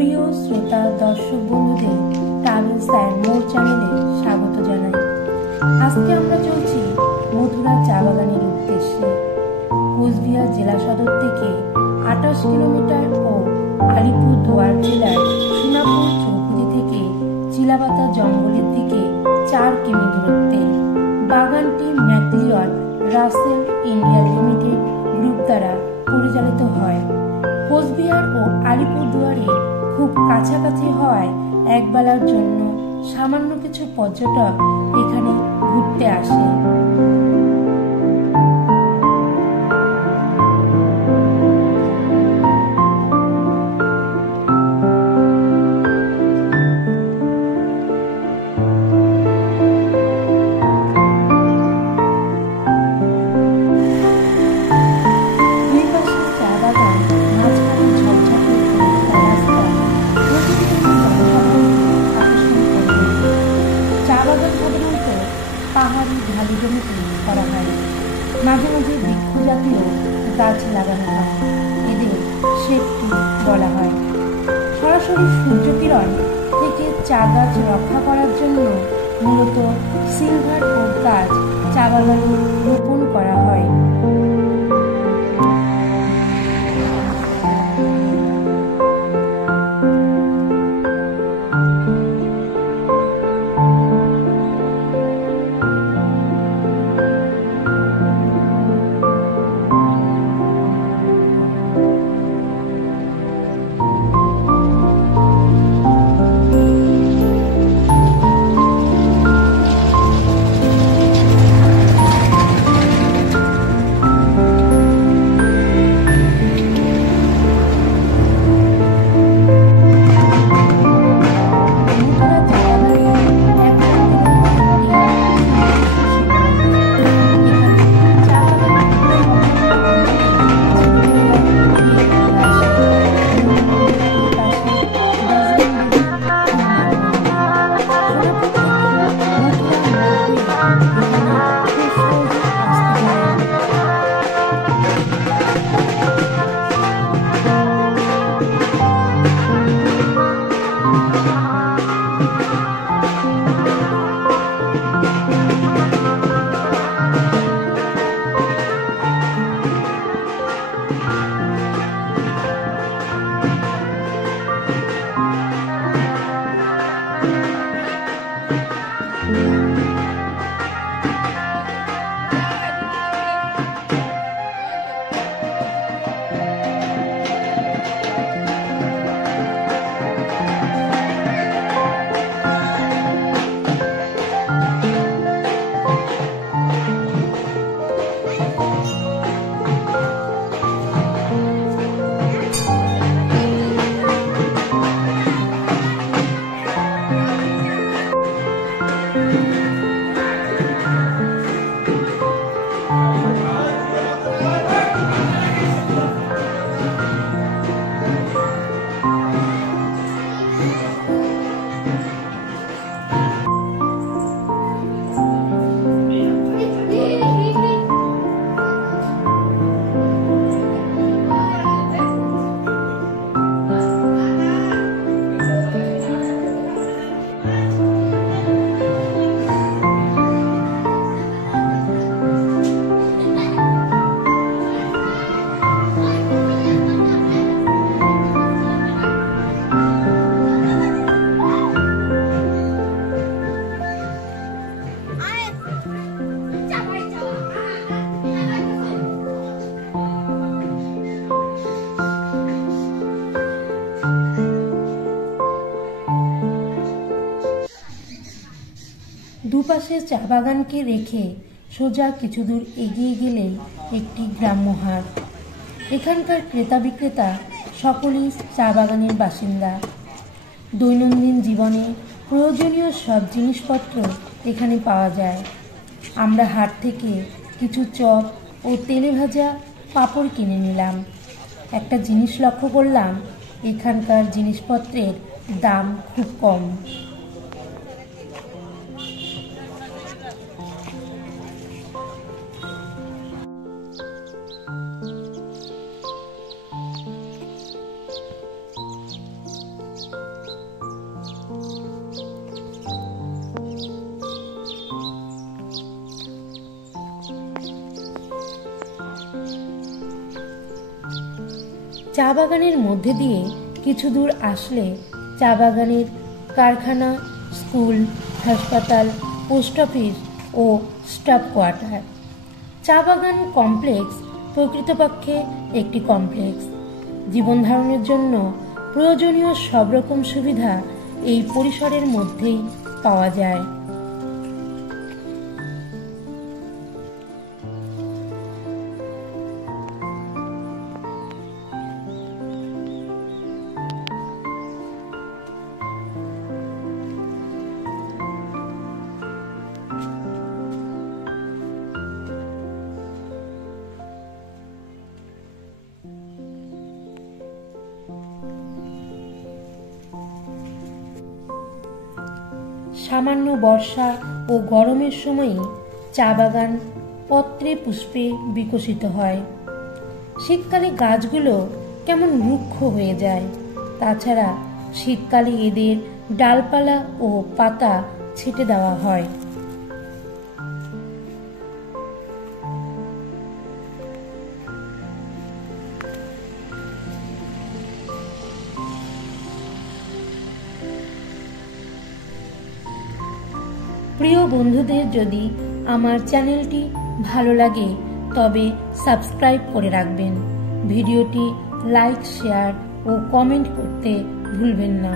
প্রিয় শ্রোতা দর্শক বন্ধুদের ট্রাভেলস অ্যান্ড মোর চ্যানেলে স্বাগত জানাই। আজকে আমরা চলছি মথুরা চা বাগানের উদ্দেশ্যে। কোচবিহার জেলা সদর থেকে 28 কিলোমিটার ও আলিপুরদুয়ার জেলার সোনাপুর চৌপতি থেকে চিলাপাতা জঙ্গলের দিকে 4 কিমি দূরত্বে। বাগানটি McLeod Russel India limited group দ্বারা পরিচালিত হয়। কোচবিহার ও আলিপুরদুয়ারে খুব কাছাকাছি হওয়ায় একবেলার জন্য সামান্য কিছু পর্যটক এখানে ঘুরতে আসে। পাহাড়ি ঢালু জমিতে করা হয়। মাঝে মাঝে বৃক্ষ জাতীয় গাছ লাগানো হয়, এদের শেডটি বলা হয়। সরাসরি সূর্যকিরণ থেকে চা গাছ রক্ষা করার জন্য মূলত সিলভার ওক গাছ চা বাগানে রোপণ করা হয়। দুপাশে চা বাগানকে রেখে সোজা কিছু দূর এগিয়ে গেলেই একটি গ্রাম্য হাট। এখানকার ক্রেতা বিক্রেতা সকলেই চা বাগানের বাসিন্দা। দৈনন্দিন জীবনে প্রয়োজনীয় সব জিনিসপত্র এখানে পাওয়া যায়। আমরা হাট থেকে কিছু চপ ও তেলে ভাজা পাঁপড় কিনে নিলাম। একটা জিনিস লক্ষ্য করলাম, এখানকার জিনিসপত্রের দাম খুব কম। চা বাগানের মধ্যে দিয়ে কিছু দূর আসলে চা বাগানের কারখানা, স্কুল, হাসপাতাল, পোস্ট অফিস ও স্টাফ কোয়ার্টার। চা বাগান কমপ্লেক্স প্রকৃতপক্ষে একটি কমপ্লেক্স। জীবন ধারণের জন্য প্রয়োজনীয় সব রকম সুবিধা এই পরিসরের মধ্যেই পাওয়া যায়। সামান্য বর্ষা ও গরমের সময়ই চা বাগান পত্রে পুষ্পে বিকশিত হয়। শীতকালে গাছগুলো কেমন রুক্ষ হয়ে যায়। তাছাড়া শীতকালে এদের ডালপালা ও পাতা ছেঁটে দেওয়া হয়। প্রিয় বন্ধুদের যদি আমার চ্যানেলটি ভালো লাগে তবে সাবস্ক্রাইব করে রাখবেন। ভিডিওটি লাইক, শেয়ার ও কমেন্ট করতে ভুলবেন না।